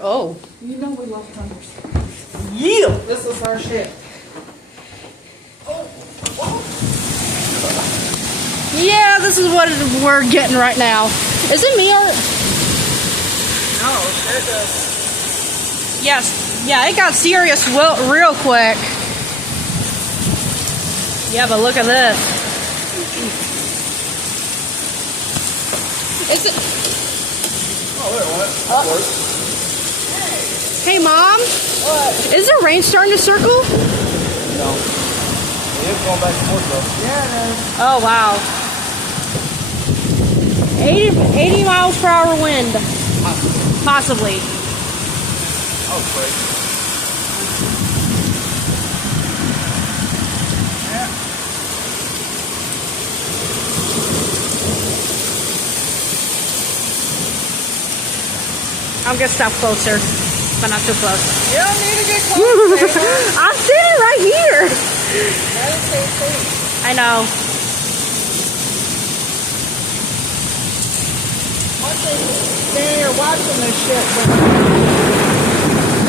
Oh. You know we love thunders. Yeah. This is our shit. Yeah, this is what we're getting right now. Is it me or? No, sure does. Yes. Yeah, it got serious real quick. Yeah, but look at this. Is it? Oh, there it went. That worked. Hey, Mom. What? Is the rain starting to circle? No. It is going back and forth though. Yeah, it is. Oh, wow. 80 miles per hour wind. Possibly. That was great. Yeah. I'm gonna stop closer, but not too close. You don't need to get close, Taylor. I'm sitting right here. Let it stay safe. I know. One thing, standing here watching this shit, but